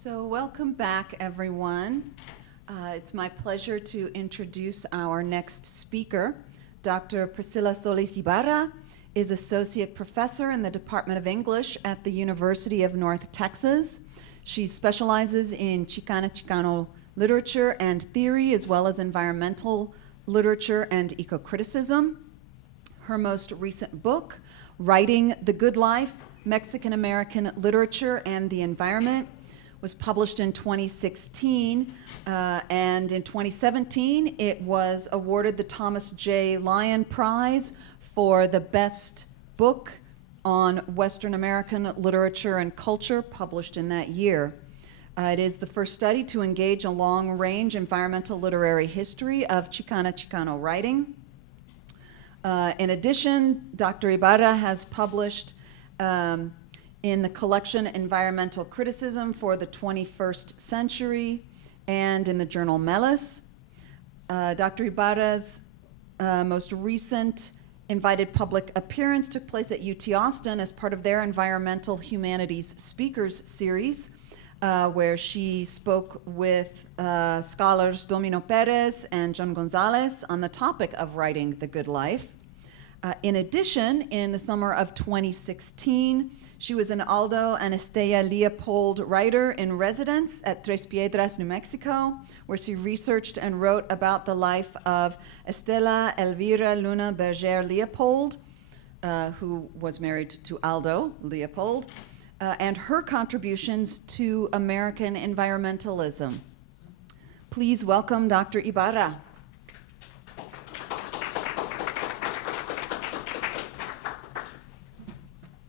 So welcome back, everyone. It's my pleasure to introduce our next speaker. Dr. Priscilla Ibarra is Associate Professor in the Department of English at the University of North Texas. She specializes in Chicano literature and theory, as well as environmental literature and eco-criticism. Her most recent book, Writing the Good Life, Mexican-American Literature and the Environment, was published in 2016, and in 2017 it was awarded the Thomas J. Lyon Prize for the best book on Western American literature and culture, published in that year. It is the first study to engage a long-range environmental literary history of Chicano writing. In addition, Dr. Ibarra has published in the collection Environmental Criticism for the 21st Century and in the journal Melis. Dr. Ibarra's most recent invited public appearance took place at UT Austin as part of their Environmental Humanities Speakers Series, where she spoke with scholars Domino Perez and John Gonzalez on the topic of writing the good life. In addition, in the summer of 2016, she was an Aldo and Estella Leopold writer in residence at Tres Piedras, New Mexico, where she researched and wrote about the life of Estela Elvira Luna Berger Leopold, who was married to Aldo Leopold, and her contributions to American environmentalism. Please welcome Dr. Ibarra.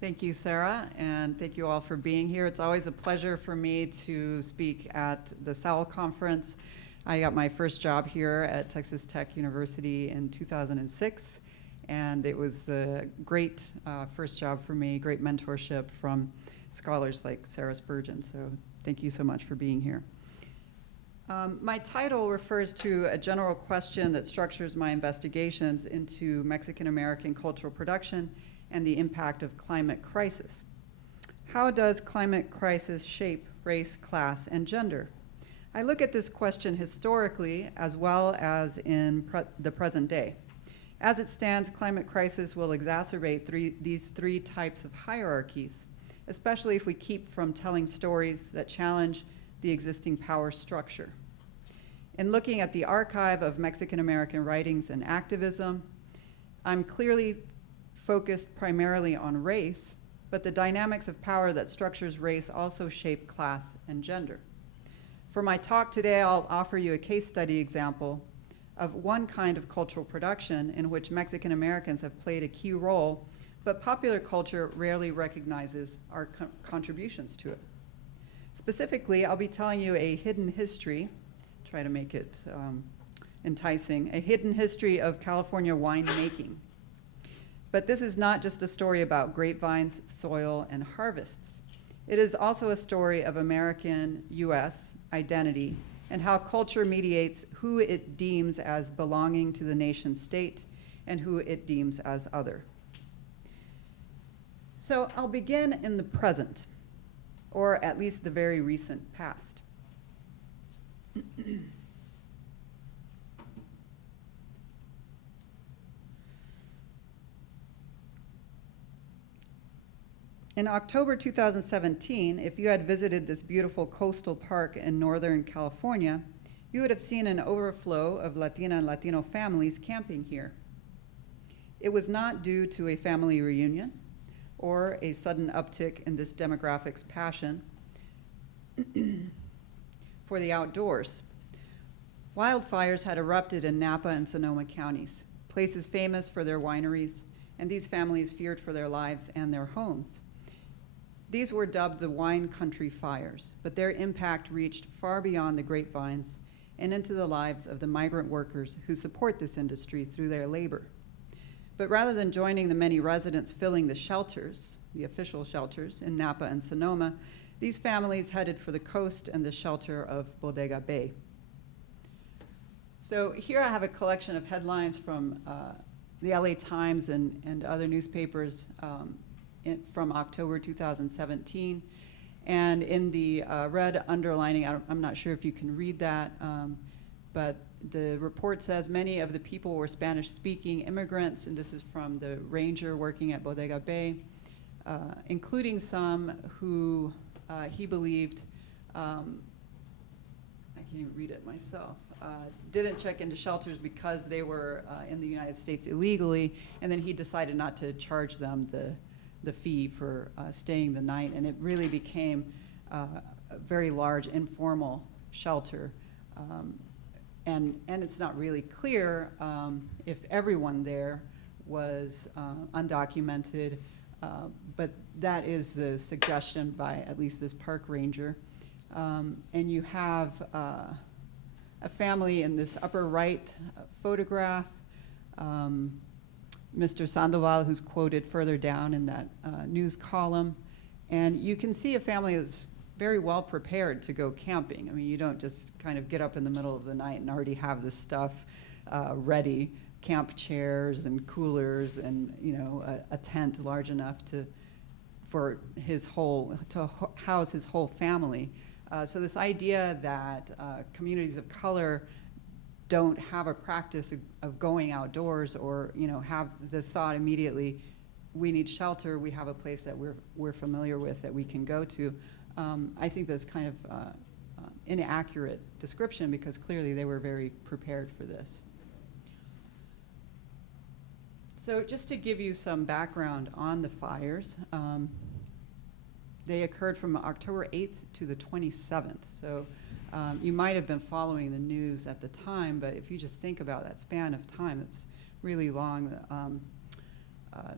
Thank you, Sarah, and thank you all for being here. It's always a pleasure for me to speak at the Sowell conference. I got my first job here at Texas Tech University in 2006, and it was a great first job for me, great mentorship from scholars like Sarah Spurgeon, so thank you so much for being here. My title refers to a general question that structures my investigations into Mexican-American cultural production and the impact of climate crisis. How does climate crisis shape race, class, and gender? I look at this question historically as well as in the present day. As it stands, climate crisis will exacerbate these three types of hierarchies, especially if we keep from telling stories that challenge the existing power structure. In looking at the archive of Mexican-American writings and activism, I'm clearly focused primarily on race, but the dynamics of power that structures race also shape class and gender. For my talk today, I'll offer you a case study example of one kind of cultural production in which Mexican Americans have played a key role, but popular culture rarely recognizes our contributions to it. Specifically, I'll be telling you a hidden history, try to make it enticing, a hidden history of California winemaking. But this is not just a story about grapevines, soil, and harvests. It is also a story of American U.S. identity and how culture mediates who it deems as belonging to the nation state and who it deems as other. So I'll begin in the present, or at least the very recent past. In October 2017, if you had visited this beautiful coastal park in Northern California, you would have seen an overflow of Latina and Latino families camping here. It was not due to a family reunion or a sudden uptick in this demographic's passion for the outdoors. Wildfires had erupted in Napa and Sonoma counties, places famous for their wineries, and these families feared for their lives and their homes. These were dubbed the wine country fires, but their impact reached far beyond the grapevines and into the lives of the migrant workers who support this industry through their labor. But rather than joining the many residents filling the shelters, the official shelters in Napa and Sonoma, these families headed for the coast and the shelter of Bodega Bay. So here I have a collection of headlines from the LA Times and other newspapers from October 2017. And in the red underlining, I'm not sure if you can read that, but the report says many of the people were Spanish-speaking immigrants, and this is from the ranger working at Bodega Bay, including some who he believed, I can't even read it myself, didn't check into shelters because they were in the United States illegally, and then he decided not to charge them the fee for staying the night, and it really became a very large informal shelter. And it's not really clear if everyone there was undocumented, but that is the suggestion by at least this park ranger. And you have a family in this upper right photograph, Mr. Sandoval, who's quoted further down in that news column. And you can see a family that's very well prepared to go camping. I mean, you don't just kind of get up in the middle of the night and already have this stuff ready, camp chairs and coolers and, you know, a tent large enough to house his whole family. So this idea that communities of color don't have a practice of going outdoors, or, you know, have the thought immediately, we need shelter, we have a place that we're familiar with that we can go to. I think that's kind of inaccurate description, because clearly they were very prepared for this. So just to give you some background on the fires, they occurred from October 8th to the 27th. So you might have been following the news at the time, but if you just think about that span of time, it's really long.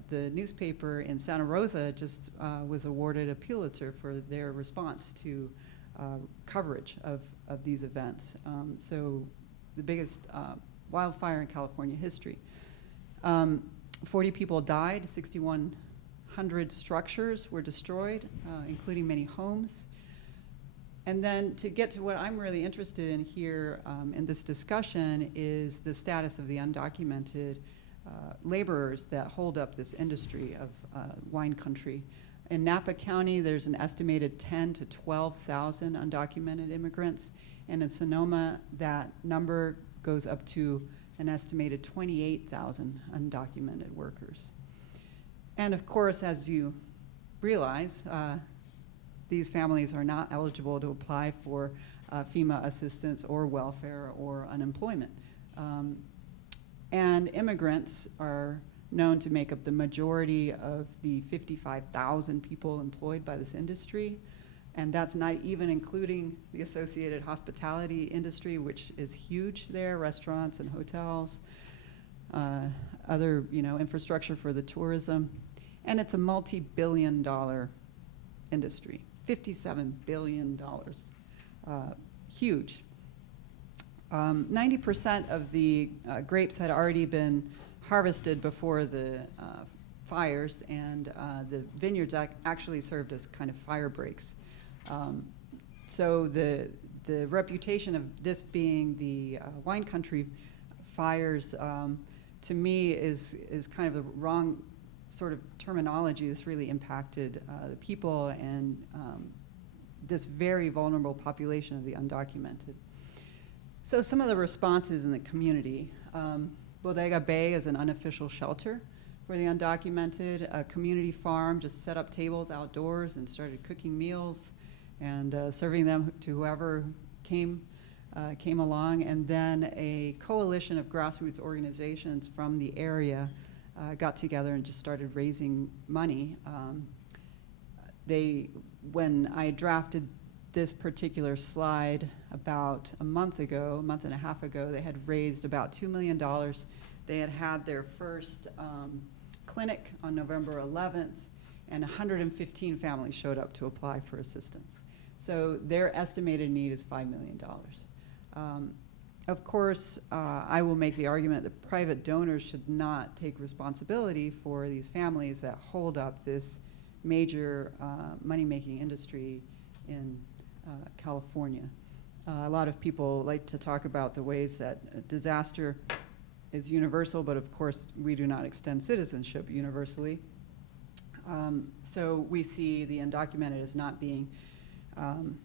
The newspaper in Santa Rosa just was awarded a Pulitzer for their response to coverage of these events. So the biggest wildfire in California history. 40 people died, 6,100 structures were destroyed, including many homes. And then to get to what I'm really interested in here in this discussion is the status of the undocumented laborers that hold up this industry of wine country. In Napa County, there's an estimated 10 to 12,000 undocumented immigrants, and in Sonoma, that number goes up to an estimated 28,000 undocumented workers. And of course, as you realize, these families are not eligible to apply for FEMA assistance or welfare or unemployment. And immigrants are known to make up the majority of the 55,000 people employed by this industry. And that's not even including the associated hospitality industry, which is huge there, restaurants and hotels, other, you know, infrastructure for the tourism. And it's a multi-billion-dollar industry, $57 billion, huge. 90% of the grapes had already been harvested before the fires, and the vineyards actually served as kind of fire breaks. So the reputation of this being the wine country fires, to me, is kind of the wrong sort of terminology. This really impacted the people and this very vulnerable population of the undocumented. So some of the responses in the community. Bodega Bay is an unofficial shelter for the undocumented. A community farm just set up tables outdoors and started cooking meals and serving them to whoever came along. And then a coalition of grassroots organizations from the area got together and just started raising money. When I drafted this particular slide about a month and a half ago, they had raised about $2 million. They had had their first clinic on November 11th, and 115 families showed up to apply for assistance. So their estimated need is $5 million. Of course, I will make the argument that private donors should not take responsibility for these families that hold up this major money-making industry in California. A lot of people like to talk about the ways that disaster is universal, but of course we do not extend citizenship universally. So we see the undocumented as not being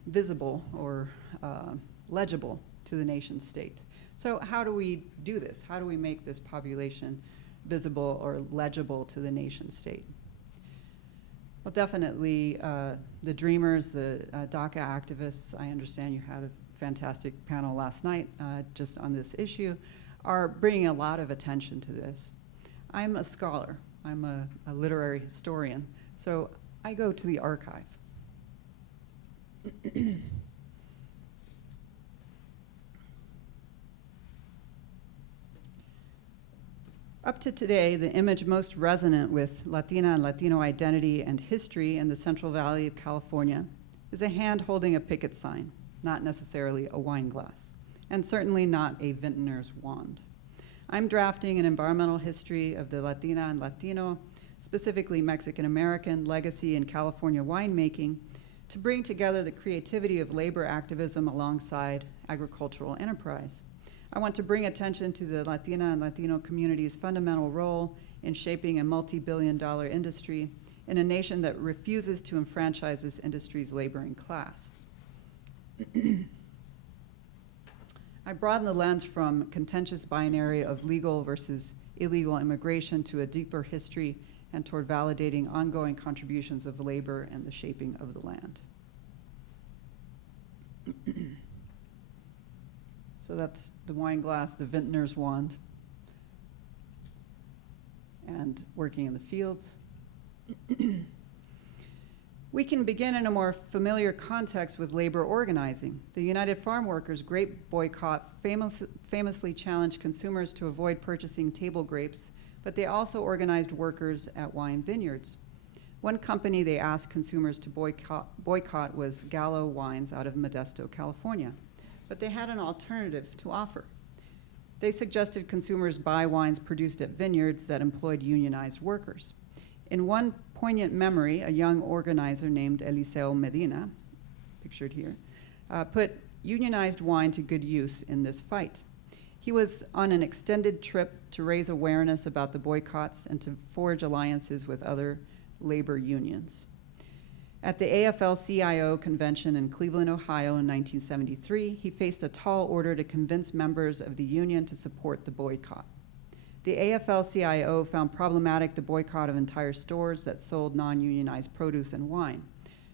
visible or legible to the nation state. So how do we do this? How do we make this population visible or legible to the nation state? Well, definitely the dreamers, the DACA activists, I understand you had a fantastic panel last night just on this issue, are bringing a lot of attention to this. I'm a scholar. I'm a literary historian. So I go to the archive. Up to today, the image most resonant with Latina and Latino identity and history in the Central Valley of California is a hand holding a picket sign, not necessarily a wine glass, and certainly not a vintner's wand. I'm drafting an environmental history of the Latina and Latino, specifically Mexican-American, legacy in California winemaking to bring together the creativity of labor activism alongside agricultural enterprise. I want to bring attention to the Latina and Latino community's fundamental role in shaping a multi-billion-dollar industry in a nation that refuses to enfranchise this industry's laboring class. I broaden the lens from contentious binary of legal versus illegal immigration to a deeper history and toward validating ongoing contributions of labor and the shaping of the land. So that's the wine glass, the vintner's wand, and working in the fields. We can begin in a more familiar context with labor organizing. The United Farm Workers grape boycott famously challenged consumers to avoid purchasing table grapes, but they also organized workers at wine vineyards. One company they asked consumers to boycott was Gallo Wines out of Modesto, California, but they had an alternative to offer. They suggested consumers buy wines produced at vineyards that employed unionized workers. In one poignant memory, a young organizer named Eliseo Medina, pictured here, put unionized wine to good use in this fight. He was on an extended trip to raise awareness about the boycotts and to forge alliances with other labor unions. At the AFL-CIO convention in Cleveland, Ohio in 1973, he faced a tall order to convince members of the union to support the boycott. The AFL-CIO found problematic the boycott of entire stores that sold non-unionized produce and wine.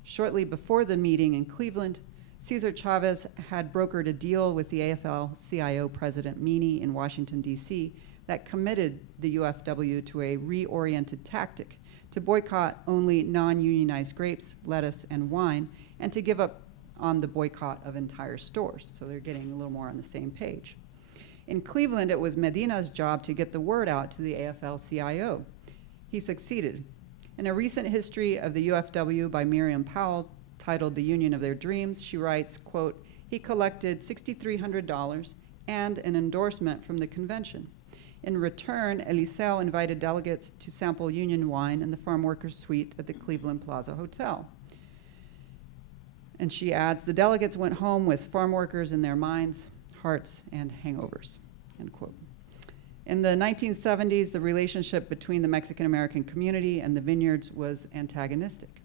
Shortly before the meeting in Cleveland, Cesar Chavez had brokered a deal with the AFL-CIO president Meany in Washington, D.C. that committed the UFW to a reoriented tactic to boycott only non-unionized grapes, lettuce, and wine, and to give up on the boycott of entire stores. So they're getting a little more on the same page. In Cleveland, it was Medina's job to get the word out to the AFL-CIO. He succeeded. In a recent history of the UFW by Miriam Powell, titled The Union of Their Dreams, she writes, quote, he collected $6,300 and an endorsement from the convention. In return, Eliseo invited delegates to sample union wine in the farm workers' suite at the Cleveland Plaza Hotel. And she adds, the delegates went home with farm workers in their minds, hearts, and hangovers, end quote. In the 1970s, the relationship between the Mexican-American community and the vineyards was antagonistic.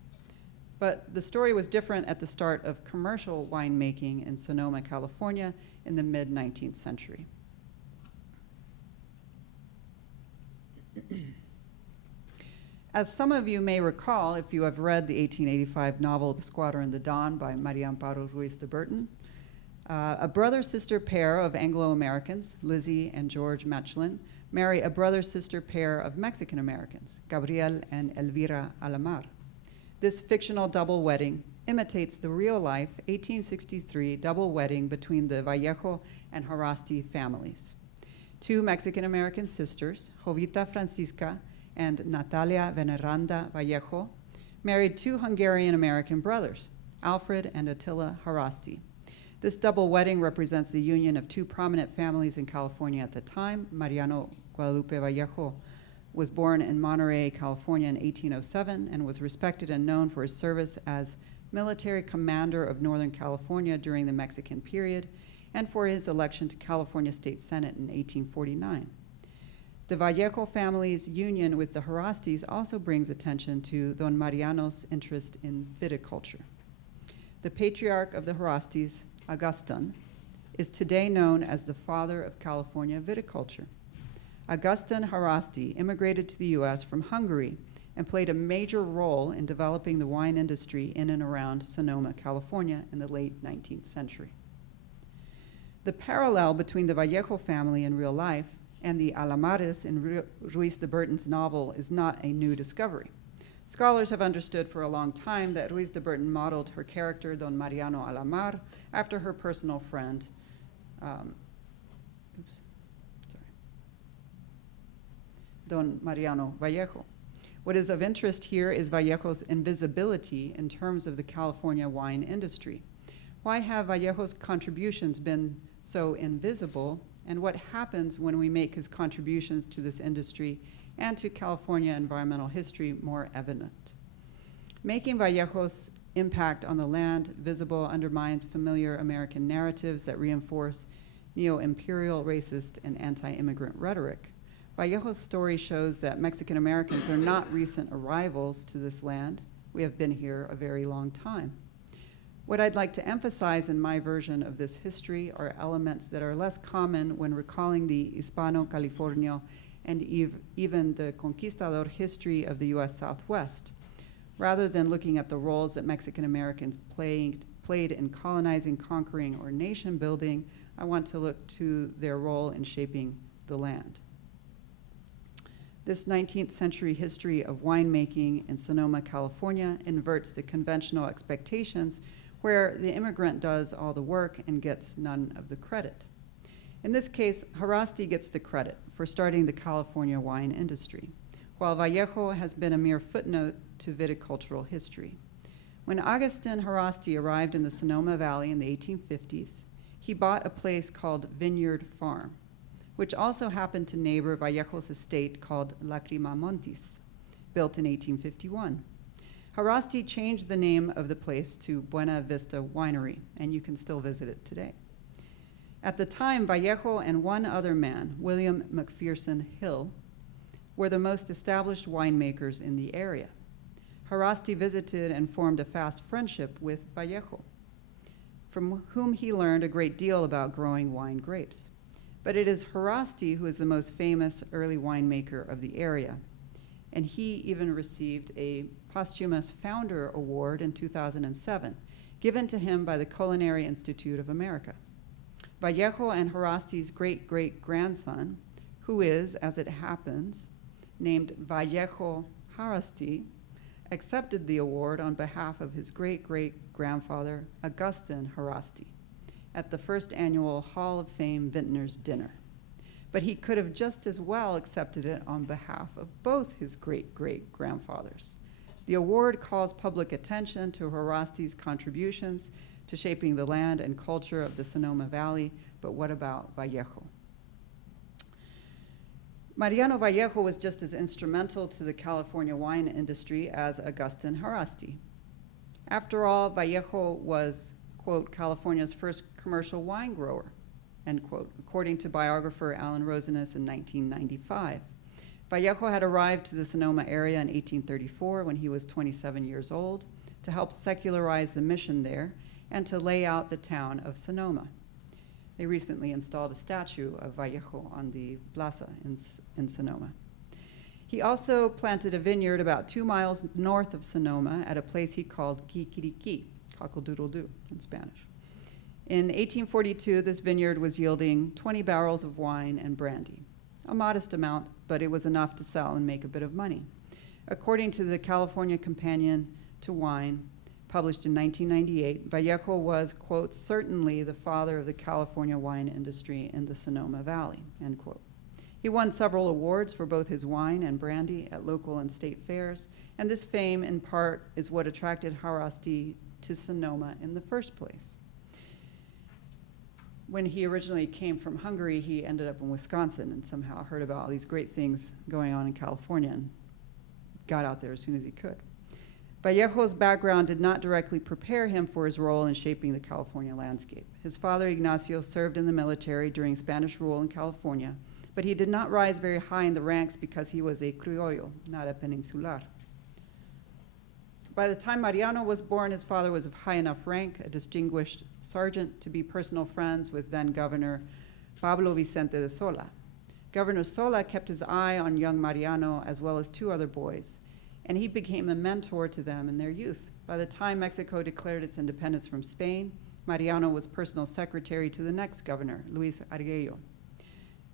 But the story was different at the start of commercial winemaking in Sonoma, California in the mid-19th century. As some of you may recall, if you have read the 1885 novel The Squadron, the Dawn by Maria Amparo Ruiz de Burton, a brother-sister pair of Anglo-Americans, Lizzie and George Mechlin, marry a brother-sister pair of Mexican-Americans, Gabriel and Elvira Alamar. This fictional double wedding imitates the real-life 1863 double wedding between the Vallejo and Harasti families. Two Mexican-American sisters, Jovita Francisca and Natalia Veneranda Vallejo, married two Hungarian-American brothers, Alfred and Attila Harasti. This double wedding represents the union of two prominent families in California at the time. Mariano Guadalupe Vallejo was born in Monterey, California in 1807 and was respected and known for his service as military commander of Northern California during the Mexican period and for his election to California State Senate in 1849. The Vallejo family's union with the Harastis also brings attention to Don Mariano's interest in viticulture. the patriarch of the Harastis, Agustin, is today known as the father of California viticulture. Agustin Harasti immigrated to the U.S. from Hungary and played a major role in developing the wine industry in and around Sonoma, California in the late 19th century. The parallel between the Vallejo family in real life and the Alamares in Ruiz de Burton's novel is not a new discovery. Scholars have understood for a long time that Ruiz de Burton modeled her character, Don Mariano Alamar, after her personal friend, Don Mariano Vallejo. What is of interest here is Vallejo's invisibility in terms of the California wine industry. Why have Vallejo's contributions been so invisible, and what happens when we make his contributions to this industry and to California environmental history more evident? Making Vallejo's impact on the land visible undermines familiar American narratives that reinforce neo-imperial, racist, and anti-immigrant rhetoric. Vallejo's story shows that Mexican Americans are not recent arrivals to this land. We have been here a very long time. What I'd like to emphasize in my version of this history are elements that are less common when recalling the Hispano-Californio and even the conquistador history of the U.S. Southwest. Rather than looking at the roles that Mexican Americans played in colonizing, conquering, or nation building, I want to look to their role in shaping the land. This 19th century history of winemaking in Sonoma, California inverts the conventional expectations where the immigrant does all the work and gets none of the credit. In this case, Harasti gets the credit for starting the California wine industry, while Vallejo has been a mere footnote to viticultural history. When Agustin Harasti arrived in the Sonoma Valley in the 1850s, he bought a place called Vineyard Farm, which also happened to neighbor Vallejo's estate called Lacrima Montis, built in 1851. Harasti changed the name of the place to Buena Vista Winery, and you can still visit it today. At the time, Vallejo and one other man, William McPherson Hill, were the most established winemakers in the area. Harasti visited and formed a fast friendship with Vallejo, from whom he learned a great deal about growing wine grapes. But it is Harasti who is the most famous early winemaker of the area, and he even received a posthumous Founder Award in 2007, given to him by the Culinary Institute of America. Vallejo and Harasti's great-great-grandson, who is, as it happens, named Vallejo Harasti, accepted the award on behalf of his great-great-grandfather, Agustin Harasti, at the first annual Hall of Fame Vintners Dinner. But he could have just as well accepted it on behalf of both his great-great-grandfathers. The award calls public attention to Harasti's contributions to shaping the land and culture of the Sonoma Valley, but what about Vallejo? Mariano Vallejo was just as instrumental to the California wine industry as Agustin Harasti. After all, Vallejo was, quote, California's first commercial wine grower, end quote, according to biographer Alan Rosinus in 1995. Vallejo had arrived to the Sonoma area in 1834 when he was 27 years old to help secularize the mission there and to lay out the town of Sonoma. They recently installed a statue of Vallejo on the plaza in Sonoma. He also planted a vineyard about 2 miles north of Sonoma at a place he called Kikiriki, cockle-doodle-doo in Spanish. In 1842, this vineyard was yielding 20 barrels of wine and brandy, a modest amount, but it was enough to sell and make a bit of money. According to the California Companion to Wine, published in 1998, Vallejo was, quote, certainly the father of the California wine industry in the Sonoma Valley, end quote. He won several awards for both his wine and brandy at local and state fairs, and this fame, in part, is what attracted Harasti to Sonoma in the first place. When he originally came from Hungary, he ended up in Wisconsin and somehow heard about all these great things going on in California and got out there as soon as he could. Vallejo's background did not directly prepare him for his role in shaping the California landscape. His father, Ignacio, served in the military during Spanish rule in California, but he did not rise very high in the ranks because he was a criollo, not a peninsular. By the time Mariano was born, his father was of high enough rank, a distinguished sergeant, to be personal friends with then-Governor Pablo Vicente de Sola. Governor Sola kept his eye on young Mariano as well as two other boys, and he became a mentor to them in their youth. By the time Mexico declared its independence from Spain, Mariano was personal secretary to the next governor, Luis Arguello.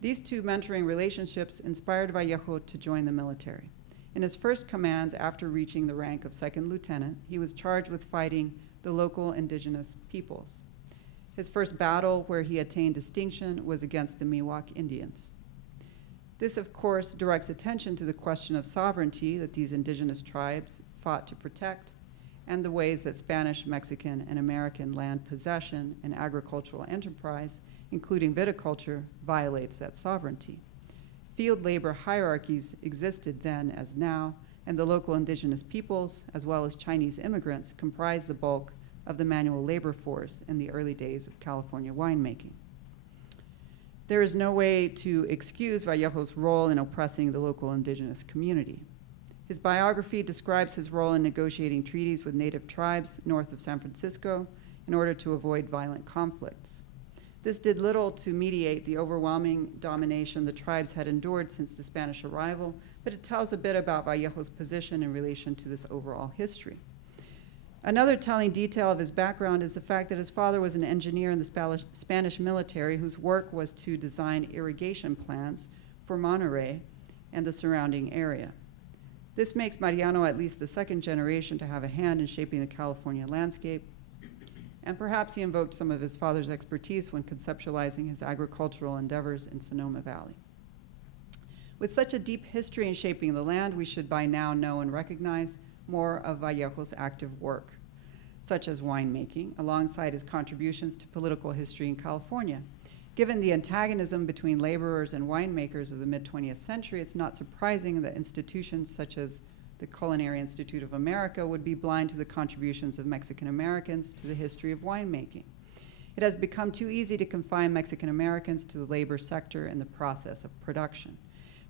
These two mentoring relationships inspired Vallejo to join the military. In his first commands after reaching the rank of second lieutenant, he was charged with fighting the local indigenous peoples. His first battle where he attained distinction was against the Miwok Indians. This, of course, directs attention to the question of sovereignty that these indigenous tribes fought to protect, and the ways that Spanish, Mexican, and American land possession and agricultural enterprise, including viticulture, violates that sovereignty. Field labor hierarchies existed then as now, and the local indigenous peoples, as well as Chinese immigrants, comprised the bulk of the manual labor force in the early days of California winemaking. There is no way to excuse Vallejo's role in oppressing the local indigenous community. His biography describes his role in negotiating treaties with native tribes north of San Francisco in order to avoid violent conflicts. This did little to mediate the overwhelming domination the tribes had endured since the Spanish arrival, but it tells a bit about Vallejo's position in relation to this overall history. Another telling detail of his background is the fact that his father was an engineer in the Spanish military whose work was to design irrigation plans for Monterrey and the surrounding area. This makes Mariano at least the second generation to have a hand in shaping the California landscape, and perhaps he invoked some of his father's expertise when conceptualizing his agricultural endeavors in Sonoma Valley. With such a deep history in shaping the land, we should by now know and recognize more of Vallejo's active work, such as winemaking, alongside his contributions to political history in California. Given the antagonism between laborers and winemakers of the mid-20th century, it's not surprising that institutions such as the Culinary Institute of America would be blind to the contributions of Mexican Americans to the history of winemaking. It has become too easy to confine Mexican Americans to the labor sector and the process of production.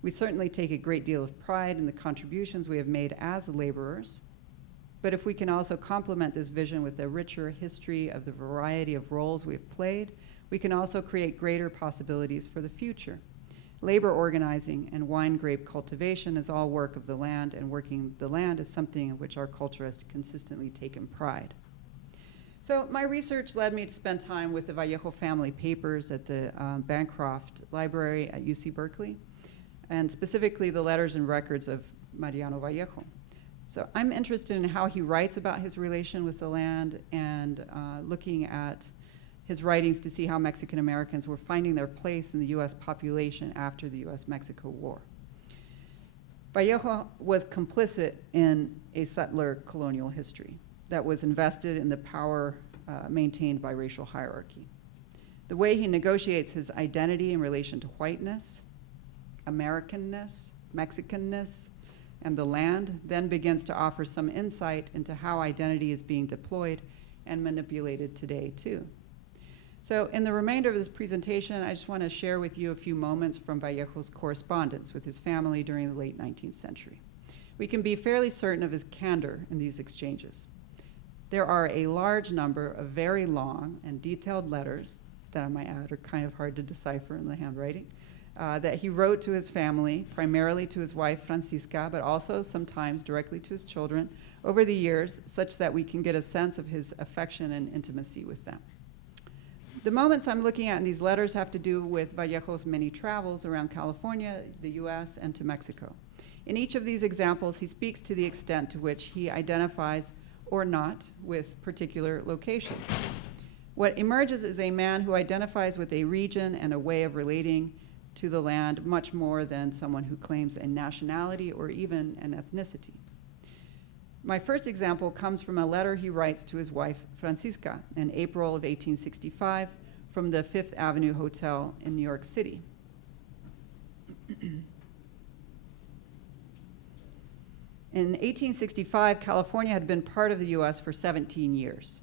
We certainly take a great deal of pride in the contributions we have made as laborers, but if we can also complement this vision with a richer history of the variety of roles we have played, we can also create greater possibilities for the future. Labor organizing and wine grape cultivation is all work of the land, and working the land is something in which our culture has consistently taken pride. So my research led me to spend time with the Vallejo family papers at the Bancroft Library at UC Berkeley, and specifically the letters and records of Mariano Vallejo. So I'm interested in how he writes about his relation with the land and looking at his writings to see how Mexican Americans were finding their place in the U.S. population after the U.S.-Mexico War. Vallejo was complicit in a settler colonial history that was invested in the power maintained by racial hierarchy. The way he negotiates his identity in relation to whiteness, Americanness, Mexicanness, and the land then begins to offer some insight into how identity is being deployed and manipulated today, too. So in the remainder of this presentation, I just want to share with you a few moments from Vallejo's correspondence with his family during the late 19th century. We can be fairly certain of his candor in these exchanges. There are a large number of very long and detailed letters that I might add are kind of hard to decipher in the handwriting, that he wrote to his family, primarily to his wife Francisca, but also sometimes directly to his children over the years, such that we can get a sense of his affection and intimacy with them. The moments I'm looking at in these letters have to do with Vallejo's many travels around California, the US, and to Mexico. In each of these examples, he speaks to the extent to which he identifies or not with particular locations. What emerges is a man who identifies with a region and a way of relating to the land much more than someone who claims a nationality or even an ethnicity. My first example comes from a letter he writes to his wife, Francisca, in April of 1865 from the Fifth Avenue Hotel in New York City. In 1865, California had been part of the US for 17 years,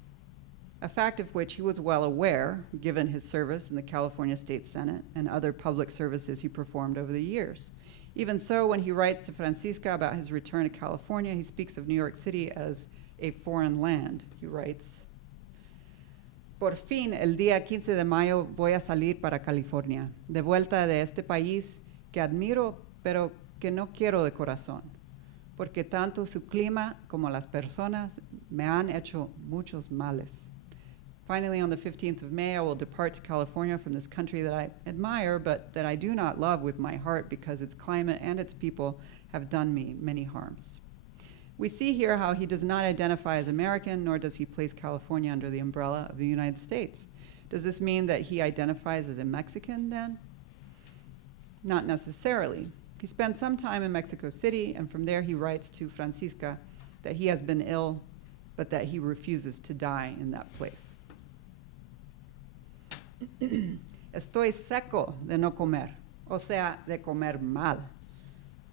a fact of which he was well aware, given his service in the California State Senate and other public services he performed over the years. Even so, when he writes to Francisca about his return to California, he speaks of New York City as a foreign land, he writes. Por fin, el día 15 de mayo voy a salir para California, de vuelta de este país que admiro, pero que no quiero de corazón, porque tanto su clima como las personas me han hecho muchos males. Finally, on the 15th of May, I will depart to California from this country that I admire, but that I do not love with my heart because its climate and its people have done me many harms. We see here how he does not identify as American, nor does he place California under the umbrella of the United States. Does this mean that he identifies as a Mexican then? Not necessarily. He spends some time in Mexico City, and from there he writes to Francisca that he has been ill, but that he refuses to die in that place. Estoy seco de no comer, o sea, de comer mal.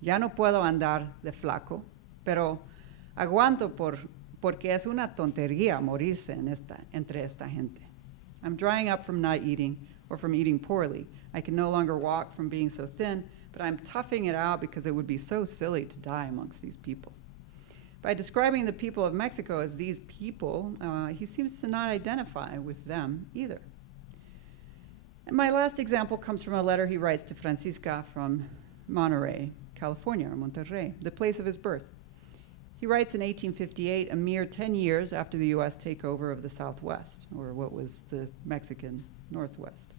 Ya no puedo andar de flaco, pero aguanto porque es una tontería morirse entre esta gente. I'm drying up from not eating or from eating poorly. I can no longer walk from being so thin, but I'm toughing it out because it would be so silly to die amongst these people. By describing the people of Mexico as these people, he seems to not identify with them either. And my last example comes from a letter he writes to Francisca from Monterey, California, or Monterrey, the place of his birth. He writes in 1858, a mere 10 years after the U.S. takeover of the Southwest, or what was the Mexican Northwest.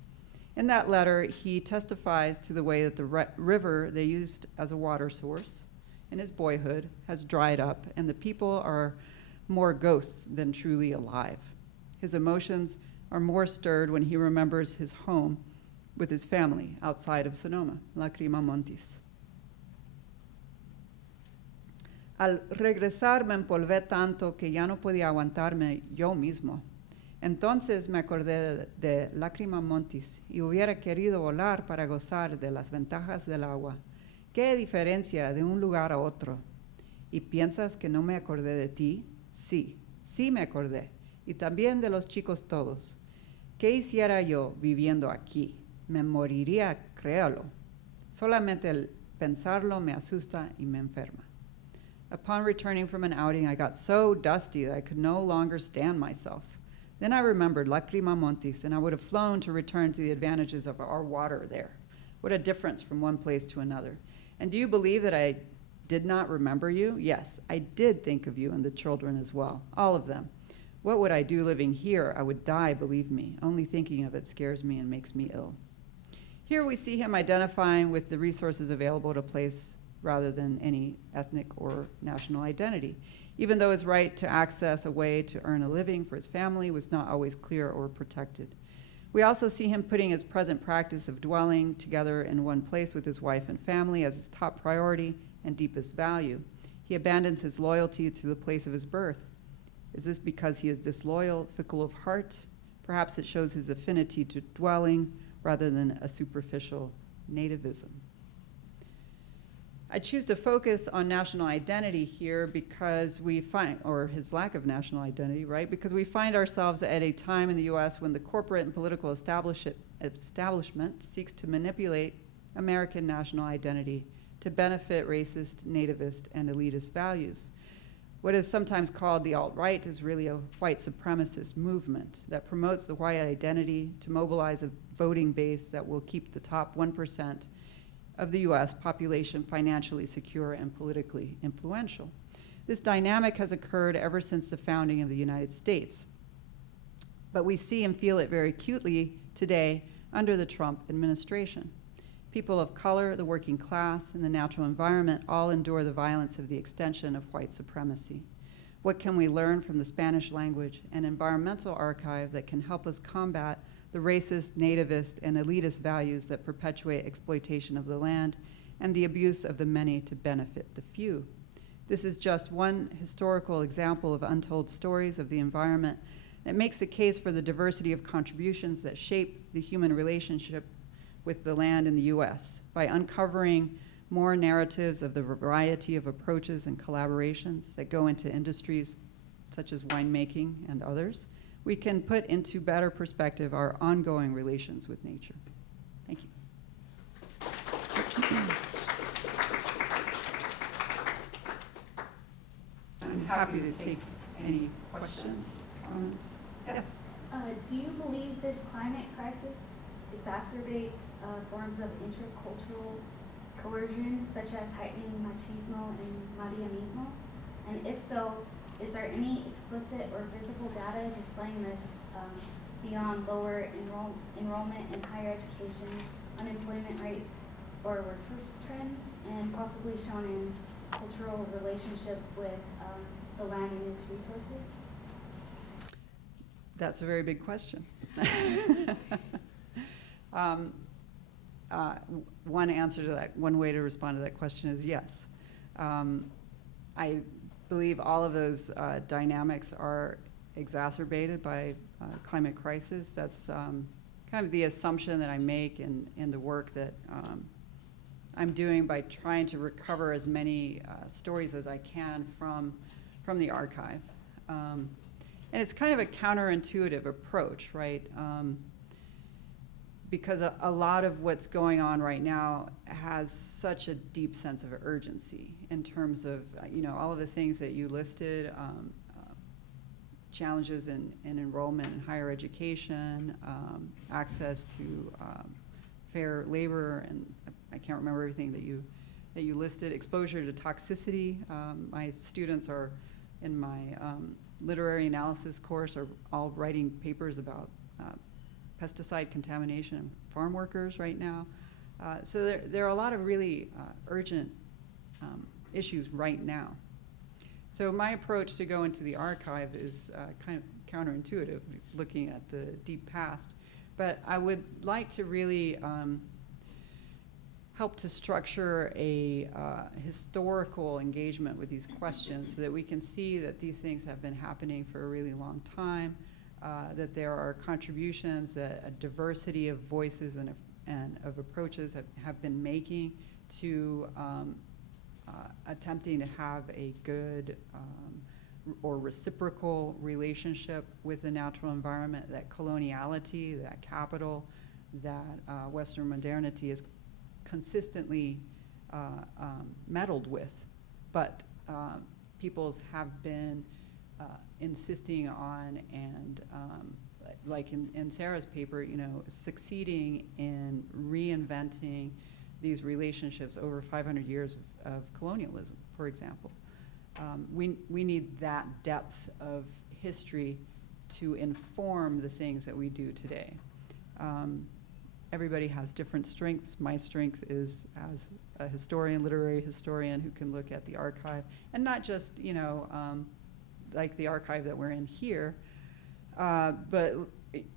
In that letter, he testifies to the way that the river they used as a water source in his boyhood has dried up, and the people are more ghosts than truly alive. His emotions are more stirred when he remembers his home with his family outside of Sonoma, Lacrima Montis. Al regresar me empolvé tanto que ya no podía aguantarme yo mismo. Entonces me acordé de Lacrima Montis y hubiera querido volar para gozar de las ventajas del agua. ¿Qué diferencia de un lugar a otro? ¿Y piensas que no me acordé de ti? Sí, sí me acordé. Y también de los chicos todos. ¿Qué hiciera yo viviendo aquí? Me moriría, créalo. Solamente el pensarlo me asusta y me enferma. Upon returning from an outing, I got so dusty that I could no longer stand myself. Then I remembered Lacrima Montis, and I would have flown to return to the advantages of our water there. What a difference from one place to another. And do you believe that I did not remember you? Yes, I did think of you and the children as well, all of them. What would I do living here? I would die, believe me. Only thinking of it scares me and makes me ill. Here we see him identifying with the resources available to a place rather than any ethnic or national identity, even though his right to access a way to earn a living for his family was not always clear or protected. We also see him putting his present practice of dwelling together in one place with his wife and family as his top priority and deepest value. He abandons his loyalty to the place of his birth. Is this because he is disloyal, fickle of heart? Perhaps it shows his affinity to dwelling rather than a superficial nativism. I choose to focus on national identity here because we find, or his lack of national identity, right? Because we find ourselves at a time in the US when the corporate and political establishment seeks to manipulate American national identity to benefit racist, nativist, and elitist values. What is sometimes called the alt-right is really a white supremacist movement that promotes the white identity to mobilize a voting base that will keep the top 1% of the US population financially secure and politically influential. This dynamic has occurred ever since the founding of the United States. But we see and feel it very acutely today under the Trump administration. People of color, the working class, and the natural environment all endure the violence of the extension of white supremacy. What can we learn from the Spanish language and environmental archive that can help us combat the racist, nativist, and elitist values that perpetuate exploitation of the land and the abuse of the many to benefit the few? This is just one historical example of untold stories of the environment that makes the case for the diversity of contributions that shape the human relationship with the land in the US. By uncovering more narratives of the variety of approaches and collaborations that go into industries such as winemaking and others, we can put into better perspective our ongoing relations with nature. Thank you. I'm happy to take Any questions, comments? Yes. Do you believe this climate crisis exacerbates forms of intercultural coercion, such as heightening machismo and Marianismo? And if so, is there any explicit or visible data displaying this beyond lower enrollment in higher education, unemployment rates, or workforce trends, and possibly shown in cultural relationship with the land and its resources? That's a very big question. One answer to that, one way to respond to that question is yes. I believe all of those dynamics are exacerbated by climate crisis. That's kind of the assumption that I make in the work that I'm doing by trying to recover as many stories as I can from the archive. And it's kind of a counterintuitive approach, right? Because a lot of what's going on right now has such a deep sense of urgency in terms of, all of the things that you listed, challenges in enrollment in higher education, access to fair labor, and I can't remember everything that you listed, exposure to toxicity. My students are in my literary analysis course are all writing papers about pesticide contamination in farm workers right now. So there are a lot of really urgent issues right now. So my approach to go into the archive is kind of counterintuitive, looking at the deep past. But I would like to really help to structure a historical engagement with these questions so that we can see that these things have been happening for a really long time, that there are contributions that a diversity of voices and of approaches have been making to attempting to have a good or reciprocal relationship with the natural environment, that coloniality, that capital, that Western modernity is consistently meddled with, but peoples have been insisting on and like in Sarah's paper, succeeding in reinventing these relationships over 500 years of colonialism, for example. We need that depth of history to inform the things that we do today. Everybody has different strengths. My strength is as a historian, literary historian, who can look at the archive, and not just, like the archive that we're in here, but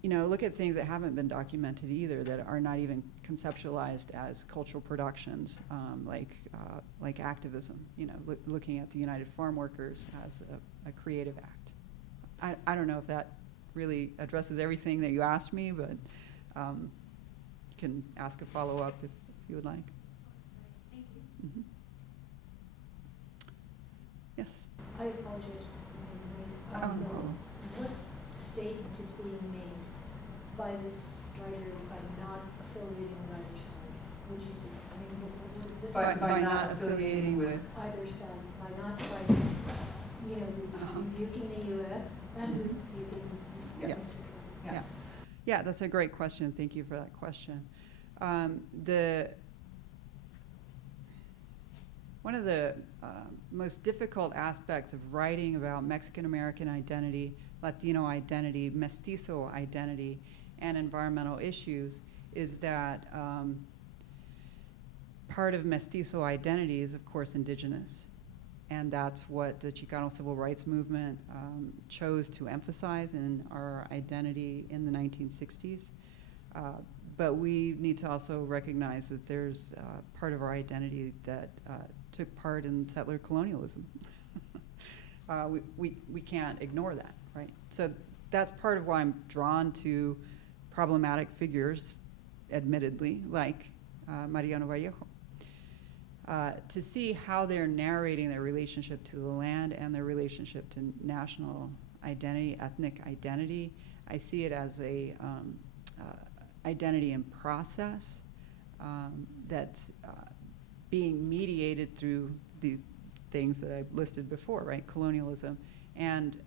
look at things that haven't been documented either, that are not even conceptualized as cultural productions, like activism. Looking at the United Farm Workers as a creative act. I don't know if that really addresses everything that you asked me, but can ask a follow-up if you would like. Thank you. Mm-hmm. Yes. I apologize for what statement is being made by this writer by not affiliating with either side? Would you say? By not affiliating with either side, by not rebuking the U.S. and rebuking. Yes. Yeah, that's a great question. Thank you for that question. One of the most difficult aspects of writing about Mexican-American identity, Latino identity, mestizo identity, and environmental issues is that part of mestizo identity is, of course, indigenous. And that's what the Chicano Civil Rights Movement chose to emphasize in our identity in the 1960s. But we need to also recognize that there's part of our identity that took part in settler colonialism. We can't ignore that, right? So that's part of why I'm drawn to problematic figures, admittedly, like Mariano Vallejo. To see how they're narrating their relationship to the land and their relationship to national identity, ethnic identity. I see it as a identity in process that's being mediated through the things that I listed before, right? Colonialism and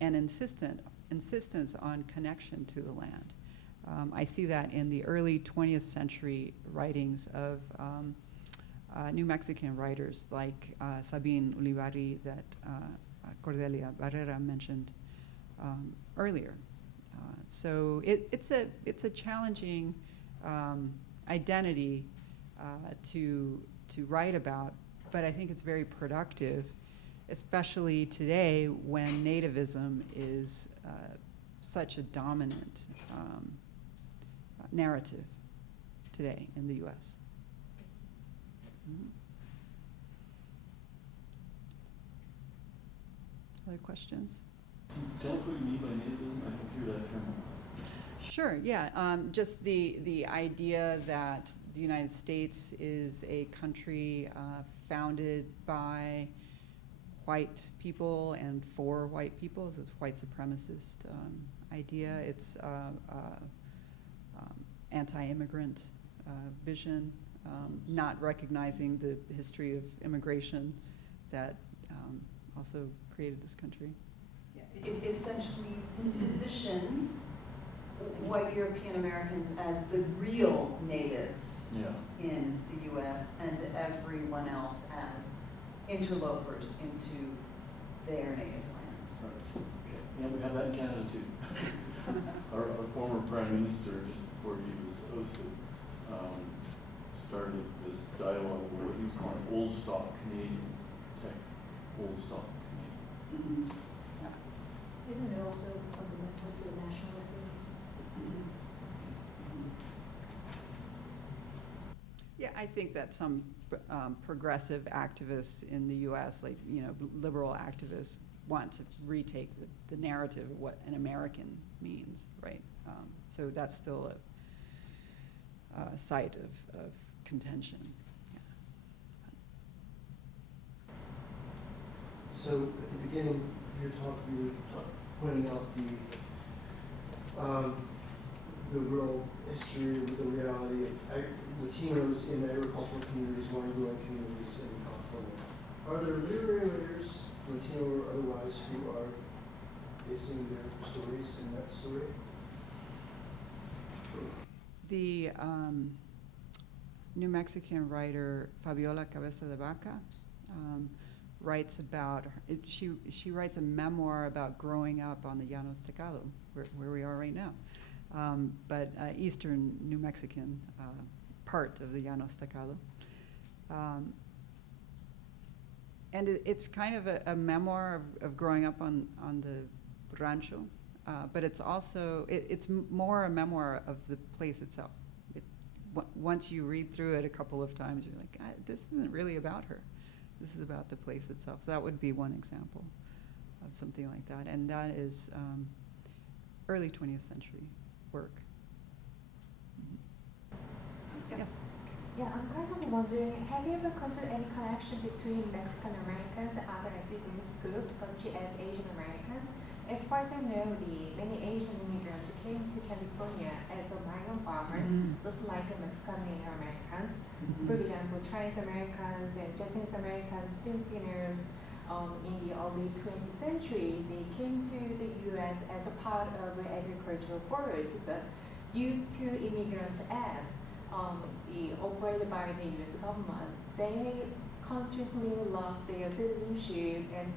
an insistence on connection to the land. I see that in the early 20th century writings of New Mexican writers like Sabine Ulibarri that Cordelia Barrera mentioned earlier. So it's a challenging identity to write about, but I think it's very productive, especially today when nativism is such a dominant narrative today in the U.S. Other questions? Tell us what you mean by nativism. I don't hear that term. Sure, yeah. Just the idea that the United States is a country founded by white people and for white people. So it's white supremacist idea. It's anti-immigrant vision, not recognizing the history of immigration that also created this country. Yeah, it essentially positions white European Americans as the real natives Yeah. in the U.S. and everyone else as interlopers into their native land. Right. Okay. Yeah, we have that in Canada too. Our former Prime Minister, just before he was ousted, started this dialogue where he was calling old stock Canadians, protect old stock Canadians. Isn't it also fundamental to the nationalism? Yeah, I think that some progressive activists in the U.S., like liberal activists, want to retake the narrative of what an American means, right? So that's still a site of contention. Yeah. So at the beginning of your talk, you were pointing out the real history, the reality of Latinos in the agricultural communities, wine-growing communities in California. Are there literary writers, Latino or otherwise, who are basing their stories in that story? The New Mexican writer Fabiola Cabeza de Vaca writes about, she writes a memoir about growing up on the Llanos Tecado, where we are right now, but eastern New Mexican part of the Llanos Tecado. And it's kind of a memoir of growing up on the rancho, but it's also, it's more a memoir of the place itself. Once you read through it a couple of times, you're like, this isn't really about her. This is about the place itself. So that would be one example of something like that. And that is early 20th century work. Yes. Yeah, I'm kind of wondering, have you ever considered any connection between Mexican Americans and other ethnic groups, such as Asian Americans? As far as I know, many Asian immigrants came to California as a migrant farmers, just like Mexican Americans. For example, Chinese Americans and Japanese Americans, Filipinos, in the early 20th century, they came to the U.S. as a part of the agricultural force, but due to immigrant acts operated by the U.S. government, they constantly lost their citizenship and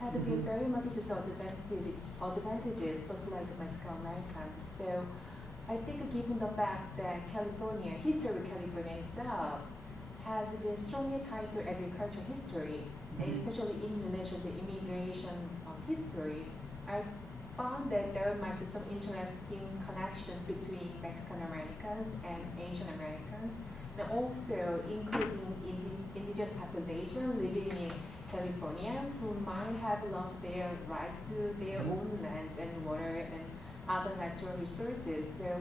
had been very much disadvantages, just like Mexican Americans. So I think given the fact that California, history of California itself, has been strongly tied to agricultural history, and especially in relation to immigration history, I found that there might be some interesting connections between Mexican Americans and Asian Americans, and also including indigenous population living in California who might have lost their rights to their own land and water and other natural resources. So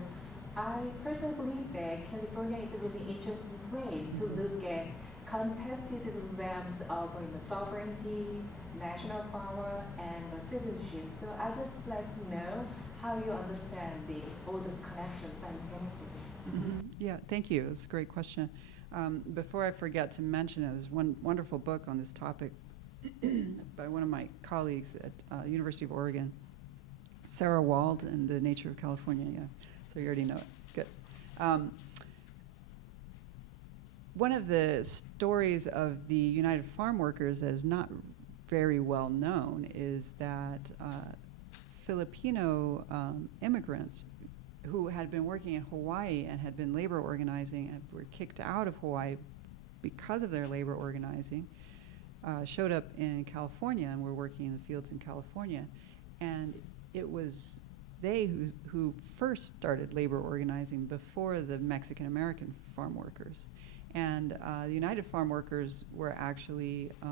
I personally believe that California is a really interesting place to look at contested realms of sovereignty, national power, and citizenship. So I just like to know how you understand all those connections simultaneously. Yeah, thank you. It's a great question. Before I forget to mention it, there's one wonderful book on this topic by one of my colleagues at University of Oregon, Sarah Wald, and The Nature of California. Yeah, so you already know it. Good. One of the stories of the United Farm Workers that is not very well known is that Filipino immigrants who had been working in Hawaii and had been labor organizing and were kicked out of Hawaii because of their labor organizing, showed up in California and were working in the fields in California. And it was they who first started labor organizing before the Mexican-American farm workers. And the United Farm Workers were actually, I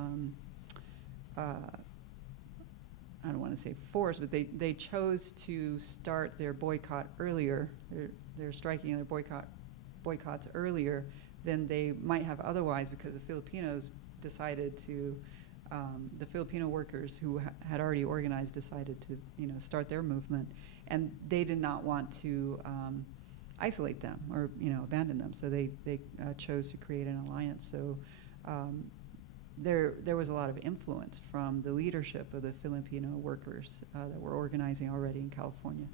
don't want to say forced, but they chose to start their boycott earlier. They're striking their boycotts earlier than they might have otherwise, because the Filipinos decided to, the Filipino workers who had already organized decided to, start their movement, and they did not want to isolate them or, abandon them. So they chose to create an alliance. So there was a lot of influence from the leadership of the Filipino workers that were organizing already in California.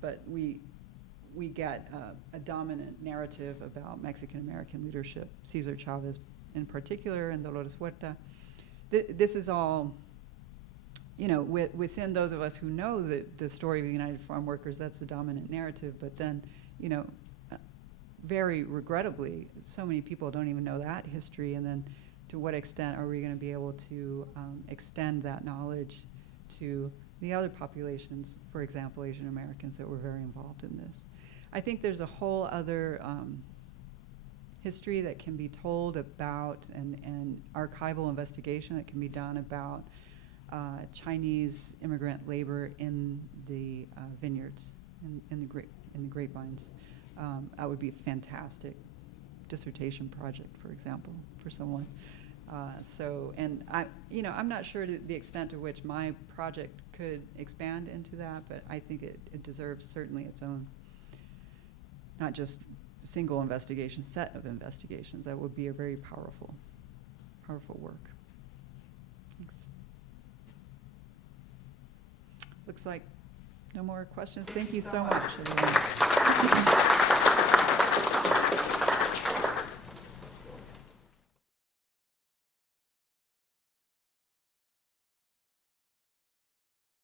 But we get a dominant narrative about Mexican-American leadership, Cesar Chavez in particular, and Dolores Huerta. This is all, within those of us who know the story of the United Farm Workers, that's the dominant narrative. But then, very regrettably, so many people don't even know that history. And then to what extent are we going to be able to extend that knowledge to the other populations, for example, Asian Americans that were very involved in this? I think there's a whole other history that can be told about, and archival investigation that can be done about Chinese immigrant labor in the vineyards, in the grapevines. That would be a fantastic dissertation project, for example, for someone. And I'm not sure to the extent to which my project could expand into that, but I think it deserves certainly its own, not just single investigation, set of investigations. That would be a very powerful work. Thanks. Looks like no more questions. Thank you so much, everyone.